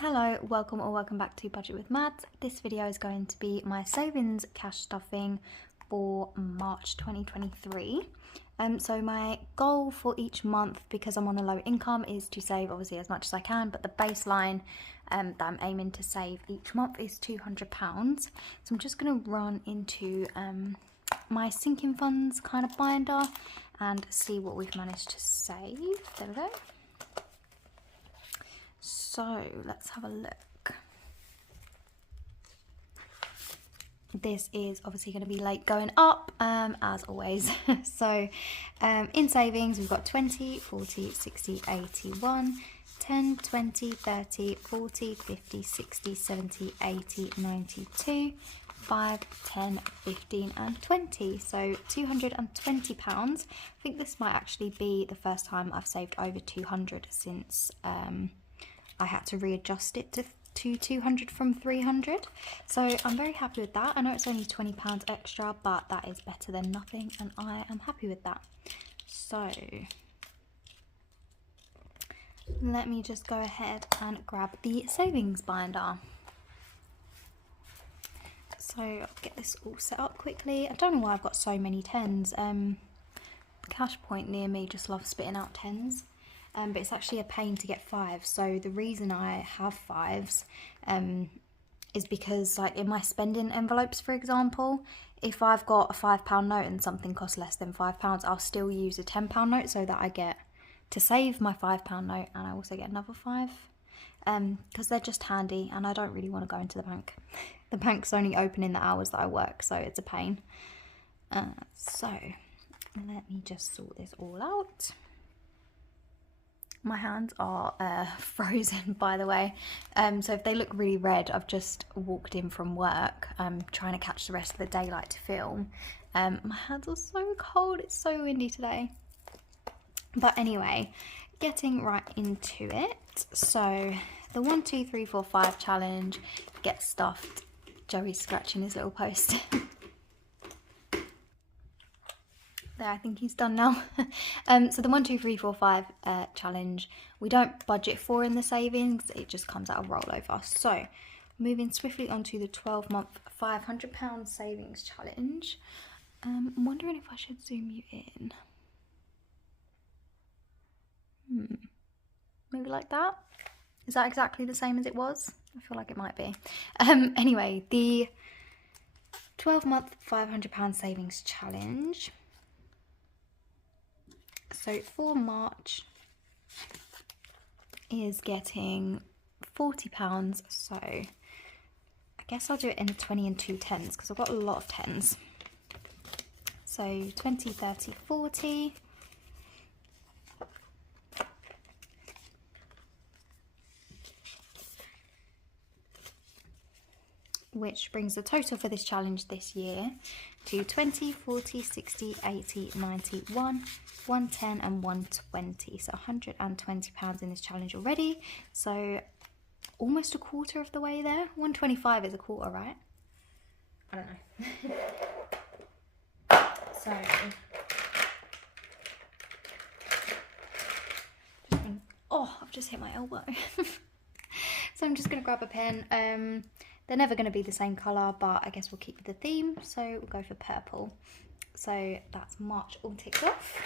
Hello, welcome or welcome back to Budget with Mads. This video is going to be my savings cash stuffing for March 2023. So my goal for each month, because I'm on a low income, is to save obviously as much as I can, but the baseline that I'm aiming to save each month is £200. So I'm just going to run into my sinking funds kind of binder and see what we've managed to save. There we go. So let's have a look. This is obviously going to be late going up, as always. So in savings, we've got 20, 40, 60, 81, 10, 20, 30, 40, 50, 60, 70, 80, 92, 5, 10, 15 and 20. So £220. I think this might actually be the first time I've saved over 200 since I had to readjust it to 200 from 300. So I'm very happy with that. I know it's only £20 extra, but that is better than nothing, and I am happy with that. So let me just go ahead and grab the savings binder. So I'll get this all set up quickly. I don't know why I've got so many tens. The cash point near me just loves spitting out tens. But it's actually a pain to get fives. So the reason I have fives is because, like, in my spending envelopes, for example, if I've got a £5 note and something costs less than £5, I'll still use a £10 note so that I get to save my £5 note and I also get another five, because they're just handy and I don't really want to go into the bank. The bank's only open in the hours that I work, so it's a pain. So let me just sort this all out. My hands are frozen, by the way, so if they look really red, I've just walked in from work trying to catch the rest of the daylight to film. My hands are so cold, it's so windy today. But anyway, getting right into it. So the 1, 2, 3, 4, 5 challenge, get stuffed. Joey's scratching his little post. There, I think he's done now. So the 1, 2, 3, 4, 5 challenge, we don't budget for in the savings, it just comes out of rollover. So moving swiftly onto the 12-month £500 savings challenge. I'm wondering if I should zoom you in. Maybe like that? Is that exactly the same as it was? I feel like it might be. Anyway, the 12-month £500 savings challenge. So for March is getting £40, so I guess I'll do it in 20 and 2 tens because I've got a lot of tens. So 20, 30, 40. Which brings the total for this challenge this year to 20, 40, 60, 80, 91, 110 and 120. So £120 in this challenge already. So almost a quarter of the way there. 125 is a quarter, right? I don't know. So oh, I've just hit my elbow. So I'm just going to grab a pen. They're never going to be the same colour, but I guess we'll keep with the theme, so we'll go for purple. So that's March all ticked off.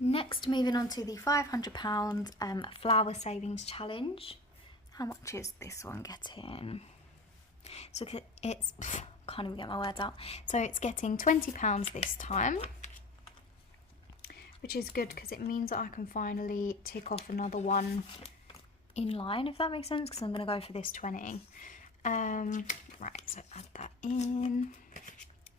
Next, moving on to the £500 flower savings challenge. How much is this one getting? So it's... can't even get my words out. So it's getting £20 this time, which is good because it means that I can finally tick off another one in line, if that makes sense, because I'm going to go for this 20. Right, so add that in.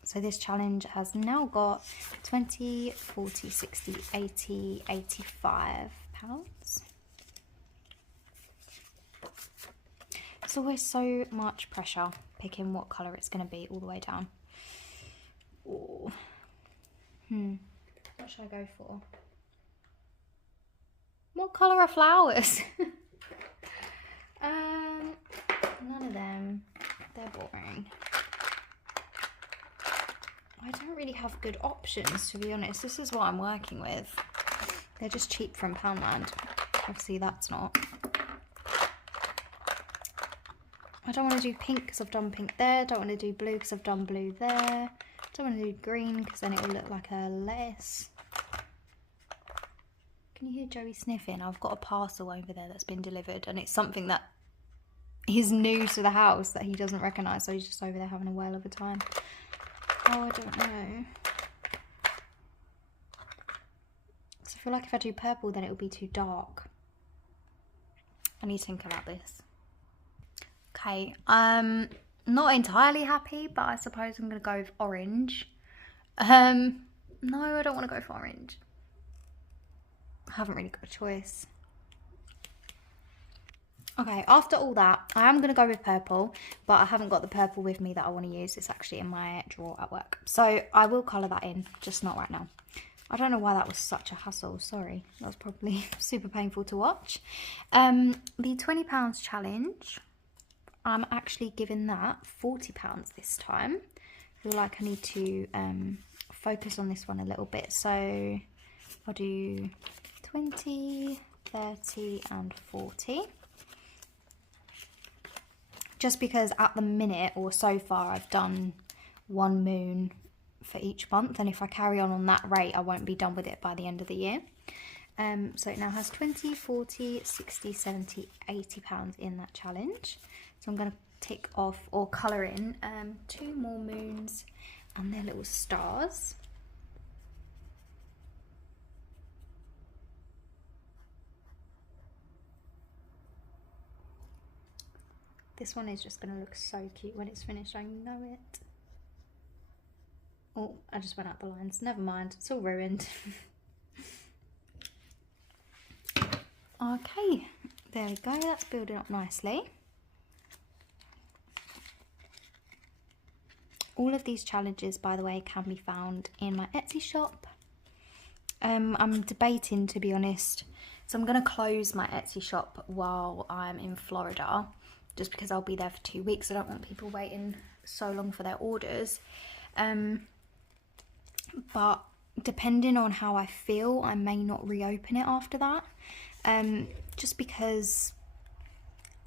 So this challenge has now got 20, 40, 60, 80, 85 pounds. It's always so much pressure picking what colour it's going to be all the way down. Oh. What should I go for? What colour are flowers? None of them. They're boring. really have good options, to be honest. This is what I'm working with. They're just cheap from Poundland. Obviously that's not. I don't want to do pink because I've done pink there. Don't want to do blue because I've done blue there. Don't want to do green because then it will look like a lettuce. Can you hear Joey sniffing? I've got a parcel over there that's been delivered, and it's something that is new to the house that he doesn't recognise, so he's just over there having a whale of a time. Oh, I don't know. So I feel like if I do purple, then it will be too dark. I need to think about this. Okay, not entirely happy, but I suppose I'm going to go with orange. No, I don't want to go for orange. I haven't really got a choice. Okay, after all that, I am going to go with purple, but I haven't got the purple with me that I want to use. It's actually in my drawer at work. So I will colour that in, just not right now. I don't know why that was such a hassle, sorry. That was probably super painful to watch. The £20 challenge, I'm actually giving that £40 this time. I feel like I need to focus on this one a little bit. So I'll do 20, 30 and 40. Just because at the minute, or so far, I've done one moon for each month, and if I carry on that rate, I won't be done with it by the end of the year. So it now has 20, 40, 60, 70, 80 pounds in that challenge. So I'm going to tick off or colour in 2 more moons and their little stars. This one is just going to look so cute when it's finished, I know it. Oh, I just went out the lines. Never mind, it's all ruined. Okay, there we go, that's building up nicely. All of these challenges, by the way, can be found in my Etsy shop. I'm debating, to be honest. So I'm going to close my Etsy shop while I'm in Florida, just because I'll be there for 2 weeks. I don't want people waiting so long for their orders. But depending on how I feel, I may not reopen it after that. Just because,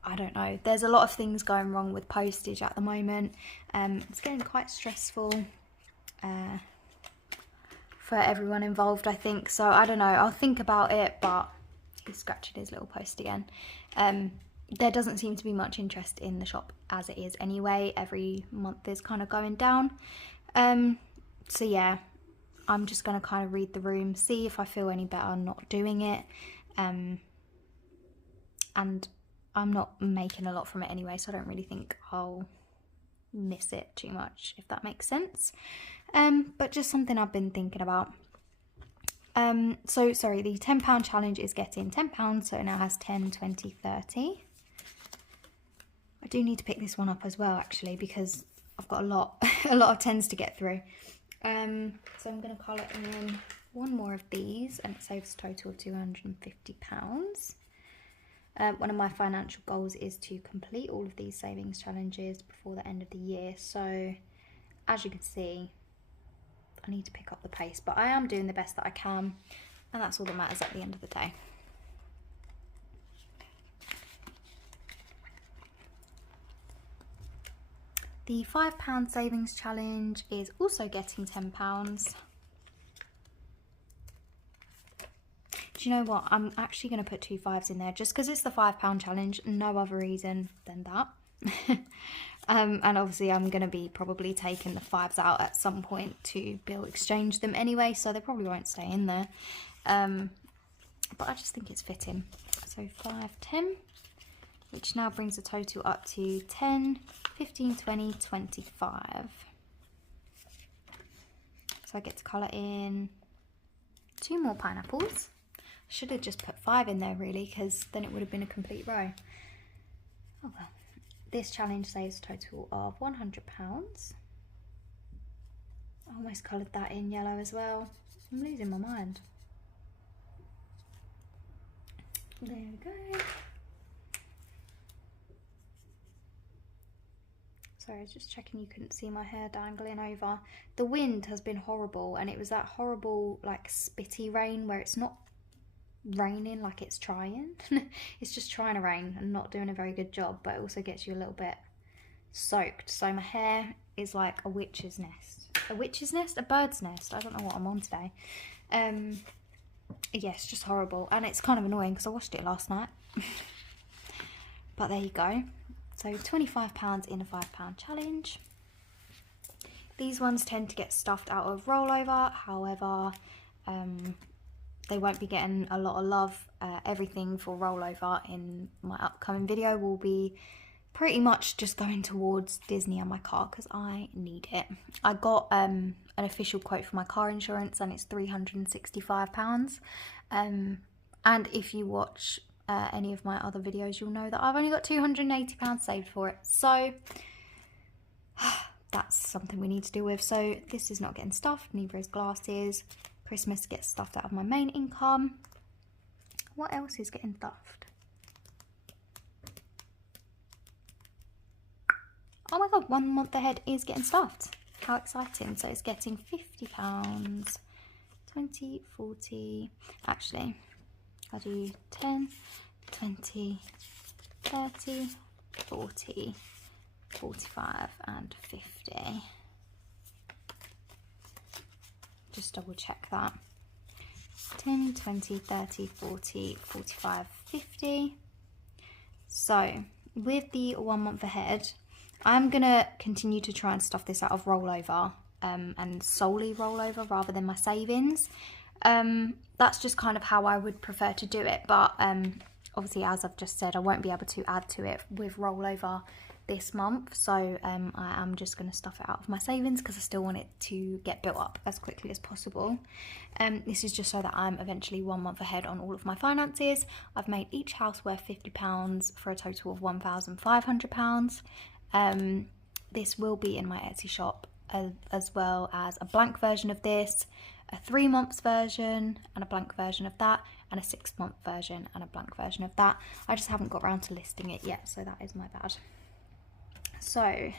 I don't know, there's a lot of things going wrong with postage at the moment. It's getting quite stressful for everyone involved, I think. So I don't know, I'll think about it, but he's scratching his little post again. There doesn't seem to be much interest in the shop as it is anyway. Every month is kind of going down. So yeah, I'm just going to kind of read the room, see if I feel any better not doing it. And I'm not making a lot from it anyway, so I don't really think I'll miss it too much, if that makes sense. But just something I've been thinking about. So sorry, the £10 challenge is getting £10, so it now has 10, 20, 30. I do need to pick this one up as well, actually, because I've got a lot of 10s to get through. So I'm going to colour in one more of these, and it saves a total of £250. One of my financial goals is to complete all of these savings challenges before the end of the year. So as you can see, I need to pick up the pace, but I am doing the best that I can, and that's all that matters at the end of the day. The £5 savings challenge is also getting £10. Do you know what? I'm actually going to put 2 5s in there just because it's the £5 challenge, no other reason than that. And obviously I'm going to be probably taking the 5s out at some point to bill exchange them anyway, so they probably won't stay in there. But I just think it's fitting. So 5, 10, which now brings the total up to 10, 15, 20, 25. So I get to colour in 2 more pineapples. Should have just put 5 in there really, because then it would have been a complete row. Oh well. This challenge saves a total of £100. I almost coloured that in yellow as well. I'm losing my mind. There we go. So Sorry, just checking you couldn't see my hair dangling over. The wind has been horrible, and it was that horrible like spitty rain where it's not raining like it's trying. It's just trying to rain and not doing a very good job, but it also gets you a little bit soaked. So my hair is like a witch's nest. A witch's nest? A bird's nest? I don't know what I'm on today. Yeah, it's just horrible, and it's kind of annoying because I watched it last night. But there you go. So £25 in a £5 challenge. These ones tend to get stuffed out of rollover, however, they won't be getting a lot of love. Everything for rollover in my upcoming video will be pretty much just going towards Disney and my car because I need it. I got an official quote for my car insurance and it's £365. And if you watch any of my other videos, you'll know that I've only got £280 saved for it. So that's something we need to deal with. So this is not getting stuffed, neither is glasses. Christmas gets stuffed out of my main income. What else is getting stuffed? Oh my god, 1 month ahead is getting stuffed. How exciting. So it's getting £50, 20, 40, actually, I'll do 10, 20, 30, 40, 45 and 50. Just double check that. 10, 20, 30, 40, 45, 50. So with the 1 month ahead, I'm going to continue to try and stuff this out of rollover and solely rollover rather than my savings. That's just kind of how I would prefer to do it. But obviously, as I've just said, I won't be able to add to it with rollover this month. So I am just going to stuff it out of my savings because I still want it to get built up as quickly as possible. This is just so that I'm eventually 1 month ahead on all of my finances. I've made each house worth £50 for a total of £1,500. This will be in my Etsy shop as well as a blank version of this, a 3 months version and a blank version of that, and a 6 month version and a blank version of that. I just haven't got around to listing it yet, so that is my bad. So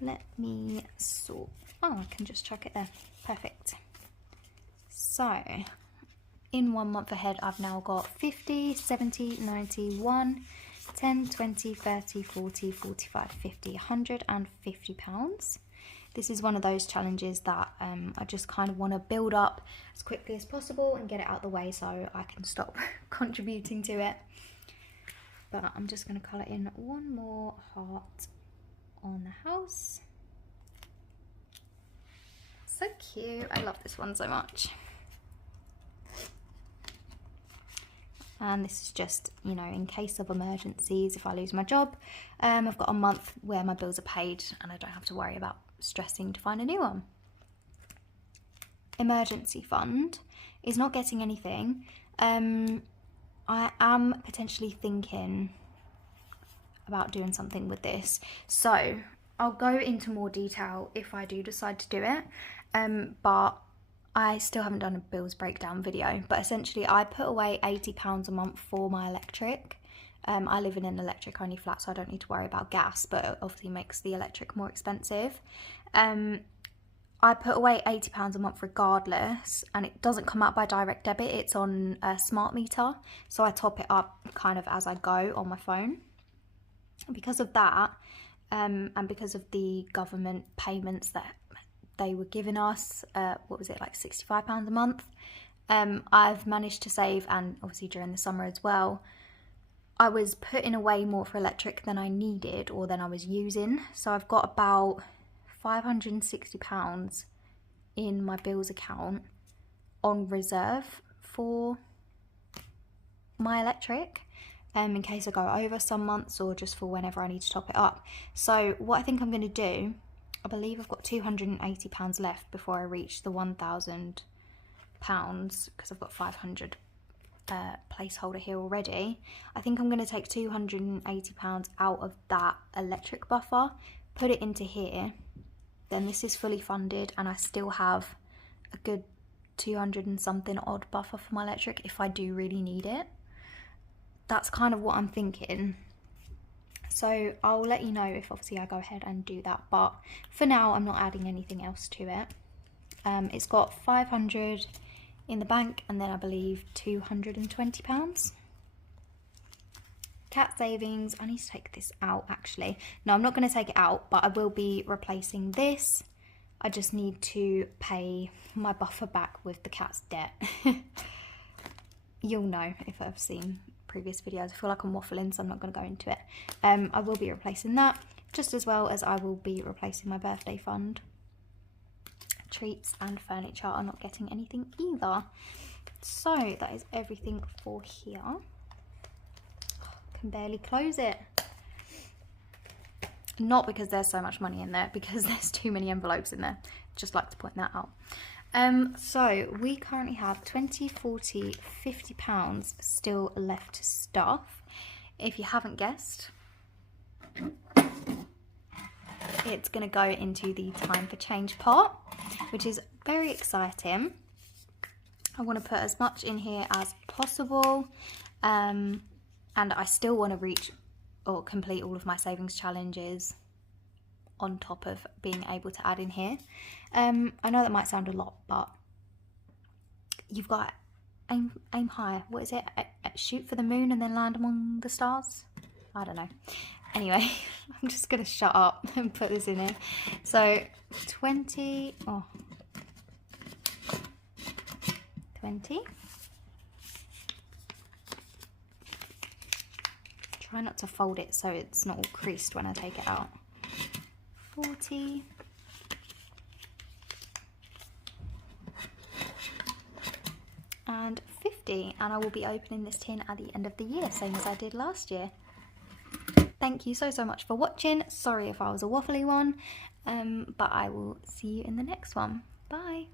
let me sort. Oh, I can just chuck it there. Perfect. So in 1 month ahead, I've now got 50, 70, 90, 1, 10, 20, 30, 40, 45, 50, 150 pounds. This is one of those challenges that I just kind of want to build up as quickly as possible and get it out the way so I can stop contributing to it. But I'm just going to colour in one more heart on the house. So cute. I love this one so much. And this is just, you know, in case of emergencies, if I lose my job, I've got a month where my bills are paid and I don't have to worry about stressing to find a new one. Emergency fund is not getting anything. I am potentially thinking about doing something with this. So I'll go into more detail if I do decide to do it. But I still haven't done a bills breakdown video, but essentially I put away £80 a month for my electric. I live in an electric only flat, so I don't need to worry about gas, but it obviously makes the electric more expensive. I put away £80 a month regardless, and it doesn't come out by direct debit, it's on a smart meter, so I top it up kind of as I go on my phone. Because of that, and because of the government payments that they were giving us, what was it, like £65 a month, I've managed to save, and obviously during the summer as well, I was putting away more for electric than I needed or than I was using. So I've got about £560 in my bills account on reserve for my electric, in case I go over some months or just for whenever I need to top it up. So what I think I'm going to do, I believe I've got £280 left before I reach the £1,000 because I've got 500 placeholder here already. I think I'm going to take £280 out of that electric buffer, put it into here, then this is fully funded and I still have a good 200 and something odd buffer for my electric if I do really need it. That's kind of what I'm thinking. So I'll let you know if obviously I go ahead and do that, but for now I'm not adding anything else to it. It's got 500 in the bank and then I believe £220. Cat savings, I need to take this out actually. No, I'm not going to take it out, but I will be replacing this. I just need to pay my buffer back with the cat's debt. You'll know if I've seen previous videos. I feel like I'm waffling, so I'm not going to go into it. I will be replacing that, just as well as I will be replacing my birthday fund. Treats and furniture are not getting anything either. So that is everything for here. Can barely close it. Not because there's so much money in there, because there's too many envelopes in there. Just like to point that out. So we currently have 20, 40, 50 pounds still left to stuff. If you haven't guessed, it's going to go into the time for change pot, which is very exciting. I want to put as much in here as possible, and I still want to reach or complete all of my savings challenges on top of being able to add in here. I know that might sound a lot, but you've got aim higher. What is it? Shoot for the moon and then land among the stars? I don't know. Anyway, I'm just gonna shut up and put this in here. So 20. Try not to fold it so it's not all creased when I take it out. 40. And 50. And I will be opening this tin at the end of the year, same as I did last year. Thank you so much for watching. Sorry if I was a waffly one, but I will see you in the next one. Bye.